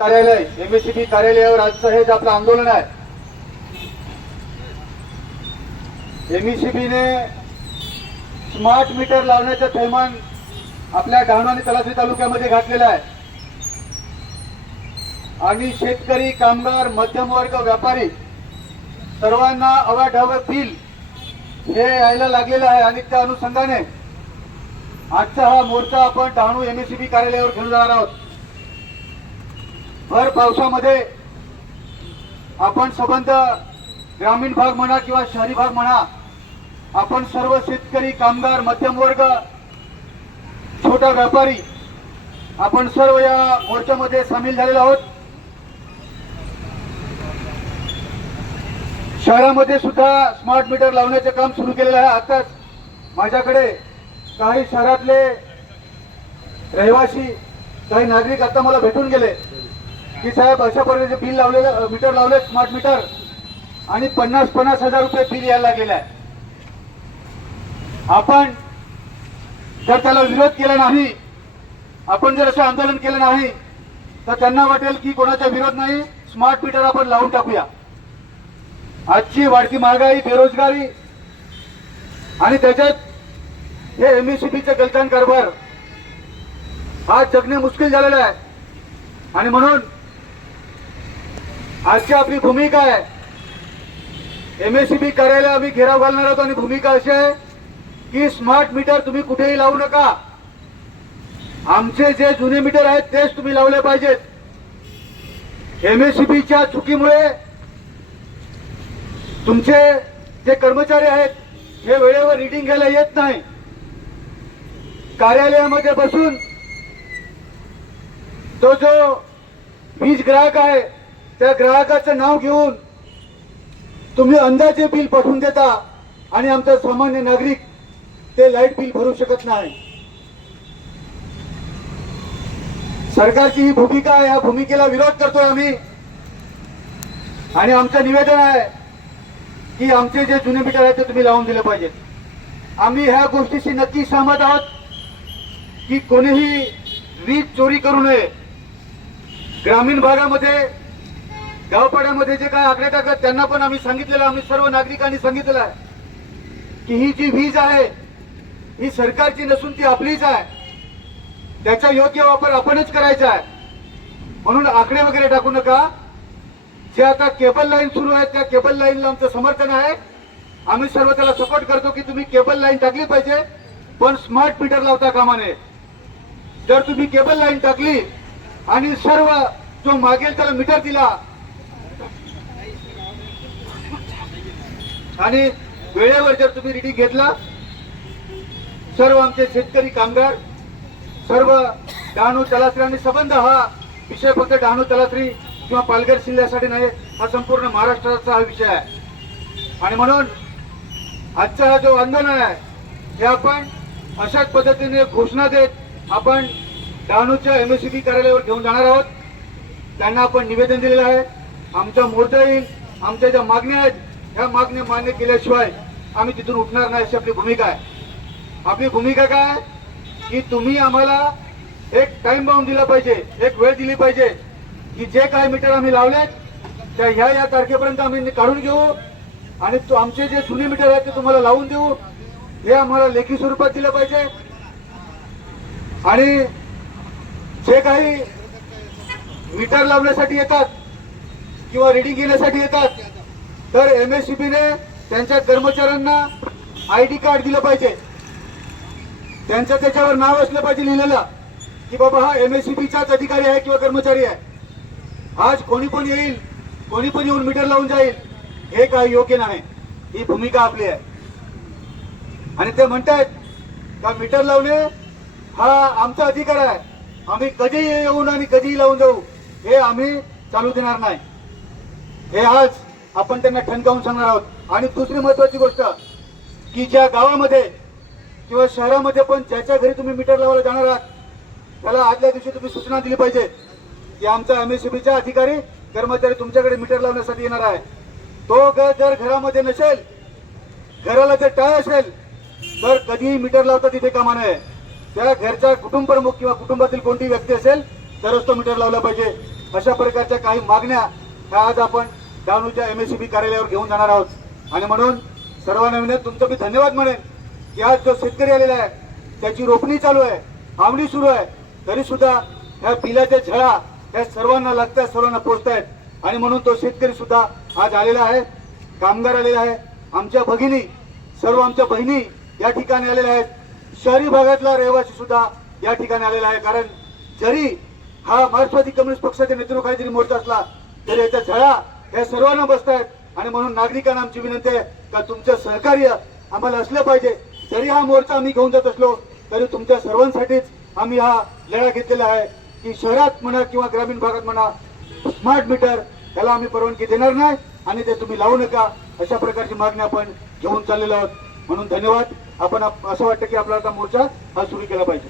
कार्यालय एमएससीबी कार्यालयावर आजचं हे जे आपलं आंदोलन आहे एमएससीबीने स्मार्ट मीटर लावण्याचं थैमान आपल्या डहाणू आणि तलासरी तालुक्यामध्ये घातलेलं आहे. आणि शेतकरी कामगार मध्यमवर्ग व्यापारी सर्वांना अवाढव्य बिल हे यायला लागलेलं आहे आणि त्या अनुषंगाने आजचा हा मोर्चा आपण डहाणू एमएससीबी कार्यालयावर घेऊन जाणार आहोत. भर पावसामध्ये आपण संबंध ग्रामीण भाग म्हणा किंवा शहरी भाग म्हणा आपण सर्व शेतकरी कामगार मध्यम वर्ग छोटा व्यापारी आपण सर्व या मोर्चामध्ये सामील झालेलो आहोत. शहरामध्ये सुद्धा स्मार्ट मीटर लावण्याचे काम सुरू केलेलं आहे. आताच माझ्याकडे काही शहरातले रहिवासी काही नागरिक आता मला भेटून गेले. की साहेब अशा प्रकारचे बिल लावलेलं मीटर लावले स्मार्ट मीटर. आणि पन्नास पन्नास हजार रुपये बिल यायला लागलेलं आहे. आपण जर त्याला विरोध केला नाही आपण जर असं आंदोलन केलं नाही तर त्यांना वाटेल की कोणाचा विरोध नाही स्मार्ट मीटर आपण लावून टाकूया. आजची वाढती महागाई बेरोजगारी आणि त्याच्यात हे एमएससीबीचे गलतान कारभार आज जगणे मुश्किल झालेलं आहे. आणि म्हणून आजची आपली भूमिका आहे. एमएससीबी कार्यालय आम्ही घेराव घालणार आहोत आणि भूमिका अशी आहे की स्मार्ट मीटर तुम्ही कुठेही लावू नका. आमचे जे जुने मीटर आहेत तेच तुम्ही लावले पाहिजेत. एमएससीबीच्या चुकीमुळे तुमचे जे कर्मचारी आहेत हे वेळेवर रिडिंग घ्यायला येत नाही. कार्यालयामध्ये बसून तो जो वीज ग्राहक आहे त्या ग्राहकाचं नाव घेऊन तुम्ही अंदाजे बिल पाठवून देता आणि आमचा सामान्य नागरिक ते लाइट बिल भरू शकत नाही. सरकारची ही भूमिका या भूमिकेला विरोध करतोय आम्ही. आणि आमचं निवेदन आहे की आमचे जे जुने मीटर आहेत ते तुम्ही लावून दिले पाहिजेत. आम्ही ह्या गोष्टीशी नक्की सहमत आहोत की कोणीही वीज चोरी करू नये. ग्रामीण भागामध्ये गावपाड्यामध्ये जे काय आकडे टाकत त्यांना पण आम्ही सांगितलेलं आम्ही सर्व नागरिकांनी सांगितलेलं आहे की ही जी वीज आहे ही सरकारची नसून ती आपलीच आहे. त्याचा योग्य वापर आपणच करायचा आहे. म्हणून आकडे वगैरे टाकू नका. जे आता केबल लाईन सुरू आहेत त्या केबल लाईनला आमचं समर्थन आहे. आम्ही सर्व त्याला सपोर्ट करतो की तुम्ही केबल लाईन टाकली पाहिजे पण स्मार्ट मीटर लावता कामा नये जर तुम्ही केबल लाईन टाकली आणि सर्व जो मागेल त्याला मीटर दिला आणि वेळेवर जर तुम्ही रिडिंग घेतला सर्व आमचे शेतकरी कामगार सर्व डहाणू तलासरी आणि संबंध हा विषय फक्त डहाणू तलासरी किंवा पालघर जिल्ह्यासाठी नाही हा संपूर्ण महाराष्ट्राचा हा विषय आहे. आणि म्हणून आजचा हा जो आंदोलन आहे हे आपण अशाच पद्धतीने घोषणा देत आपण डहाणूच्या एमएससीबी कार्यालयावर घेऊन जाणार आहोत. त्यांना आपण निवेदन दिलेलं आहे. आमचा मोर्चा येईल. आमच्या ज्या मागण्या आहेत ह्या मागण्या मान्य केल्याशिवाय आम्ही तिथून उठणार नाही अशी आपली भूमिका आहे. आपली भूमिका काय? की तुम्ही आम्हाला एक टाइम बाउंड दिला पाहिजे एक वेळ दिली पाहिजे की जे काही मीटर आम्ही लावलेत त्या ह्या या तारखेपर्यंत आम्ही काढून घेऊ आणि तो आमचे जे जुने मीटर आहेत ते तुम्हाला लावून देऊ. हे आम्हाला लेखी स्वरूपात दिलं पाहिजे. आणि जे काही मीटर लावण्यासाठी येतात किंवा रिडिंग घेण्यासाठी येतात तर एम एस ने त्यांच्या कर्मचाऱ्यांना आय डी कार्ड दिलं पाहिजे. त्यांचं त्याच्यावर नाव असलं पाहिजे लिहिलेलं की बाबा हा एम एस चाच अधिकारी आहे किंवा कर्मचारी आहे. आज कोणी पण येईल कोणी पण येऊन मीटर लावून जाईल हे काही योग्य नाही. ही भूमिका आपली आहे. आणि ते म्हणतायत का मीटर लावणे हा आमचा अधिकार आहे. आम्ही कधीही येऊन आणि कधीही लावून जाऊ हे आम्ही चालू देणार नाही. हे आज आपण त्यांना ठणकावून सांगणार आहोत. आणि दुसरी महत्वाची गोष्ट की ज्या गावामध्ये किंवा शहरामध्ये पण ज्याच्या घरी तुम्ही मीटर लावायला जाणार आहात त्याला आदल्या दिवशी तुम्ही सूचना दिली पाहिजे की आमचा एमएससीबीचा अधिकारी कर्मचारी तुमच्याकडे मीटर लावण्यासाठी येणार आहे. तो घर जर घरामध्ये नसेल घराला जर टाळ असेल तर कधीही मीटर लावता तिथे कामा नये. त्या घरचा कुटुंब प्रमुख किंवा कुटुंबातील कोणती व्यक्ती असेल तरच तो मीटर लावला पाहिजे. अशा प्रकारच्या काही मागण्या ह्या आज आपण डहाणूच्या एम एस बी कार्यालयावर घेऊन जाणार आहोत. आणि म्हणून सर्वांना विनंत तुमचं मी धन्यवाद म्हणेन की आज जो शेतकरी आलेला आहे त्याची रोपणी चालू आहे आवडी सुरू आहे तरी सुद्धा ह्या बिलाच्या झळा ह्या सर्वांना लागतात सर्वांना पोचतायत. आणि म्हणून तो शेतकरी सुद्धा आज आलेला आहे कामगार आलेला आहे आमच्या भगिनी सर्व आमच्या बहिणी या ठिकाणी आलेल्या आहेत. शहरी भागातला रहिवासी सुद्धा या ठिकाणी आलेला आहे कारण जरी हा मार्क्सवादी कम्युनिस्ट पक्षाच्या नेतृत्वाखाली जरी मोर्चा असला तरी याच्या झळा या सर्वांना बसतायत आणि म्हणून नागरिकांना आमची विनंती आहे का तुमचं सहकार्य आम्हाला असलं पाहिजे. जरी हा मोर्चा आम्ही घेऊन जात असलो तरी तुमच्या सर्वांसाठीच आम्ही हा लढा घेतलेला आहे की शहरात म्हणा किंवा ग्रामीण भागात म्हणा स्मार्ट मीटर याला आम्ही परवानगी देणार नाही आणि ते तुम्ही लावू नका. अशा प्रकारची मागणी आपण घेऊन चाललेलो आहोत. म्हणून धन्यवाद. आपण असं वाटतं की आपला आता मोर्चा हा सुरू केला पाहिजे.